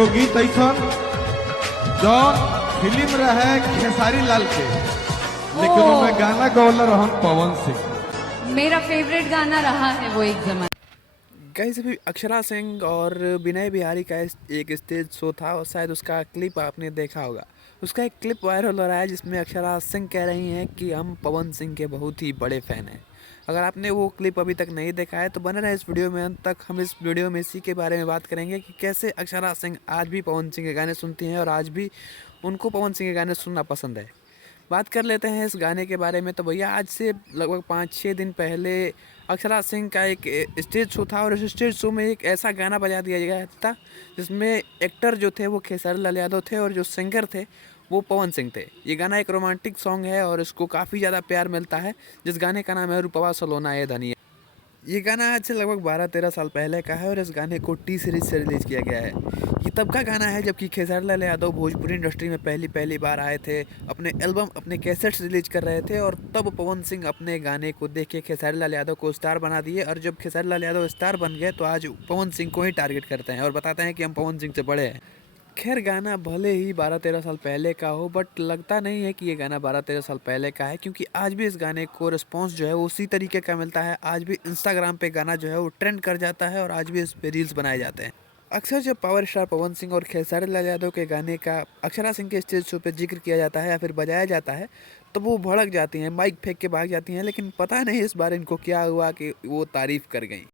एगो गीत ऐसन जौन फिल्म रहे खेसारी लाल के, लेकिन उनमें गाना गौला रहन पवन सिंह। मेरा फेवरेट गाना रहा है वो एक जमाना। गाइस अभी अक्षरा सिंह और विनय बिहारी का एक स्टेज शो था और शायद उसका क्लिप आपने देखा होगा। उसका एक क्लिप वायरल हो रहा है जिसमें अक्षरा सिंह कह रही हैं कि हम पवन सिंह के बहुत ही बड़े फ़ैन हैं। अगर आपने वो क्लिप अभी तक नहीं देखा है तो बने रहे इस वीडियो में अंत तक। हम इस वीडियो में इसी के बारे में बात करेंगे कि कैसे अक्षरा सिंह आज भी पवन सिंह के गाने सुनती हैं और आज भी उनको पवन सिंह के गाने सुनना पसंद है। बात कर लेते हैं इस गाने के बारे में। तो भैया आज से लगभग 5-6 दिन पहले अक्षरा सिंह का एक स्टेज शो था और इस स्टेज शो में एक ऐसा गाना बजा दिया गया था जिसमें एक्टर जो थे वो खेसारी लाल यादव थे और जो सिंगर थे वो पवन सिंह थे। ये गाना एक रोमांटिक सॉन्ग है और इसको काफ़ी ज़्यादा प्यार मिलता है, जिस गाने का नाम है रूपवा सलोना ए धनिया। ये गाना आज से लगभग 12-13 साल पहले का है और इस गाने को टी सीरीज से रिलीज़ किया गया है। ये तब का गाना है जबकि खेसारी लाल यादव भोजपुरी इंडस्ट्री में पहली बार आए थे, अपने एल्बम अपने कैसेट्स रिलीज कर रहे थे और तब पवन सिंह अपने गाने को देख के खेसारी लाल यादव को स्टार बना दिए। और जब खेसारी लाल यादव स्टार बन गए तो आज पवन सिंह को ही टारगेट करते हैं और बताते हैं कि हम पवन सिंह से बड़े हैं। खैर गाना भले ही 12-13 साल पहले का हो बट लगता नहीं है कि ये गाना 12-13 साल पहले का है, क्योंकि आज भी इस गाने को रिस्पांस जो है वो उसी तरीके का मिलता है। आज भी इंस्टाग्राम पे गाना जो है वो ट्रेंड कर जाता है और आज भी इस पे रील्स बनाए जाते हैं। अक्सर जब पावर स्टार पवन सिंह और खेसारी लाल यादव के गाने का अक्षरा सिंह के स्टेज शो पे जिक्र किया जाता है या फिर बजाया जाता है तो वो भड़क जाती हैं, माइक फेंक के भाग जाती हैं, लेकिन पता नहीं इस बार इनको क्या हुआ कि वो तारीफ़ कर गई।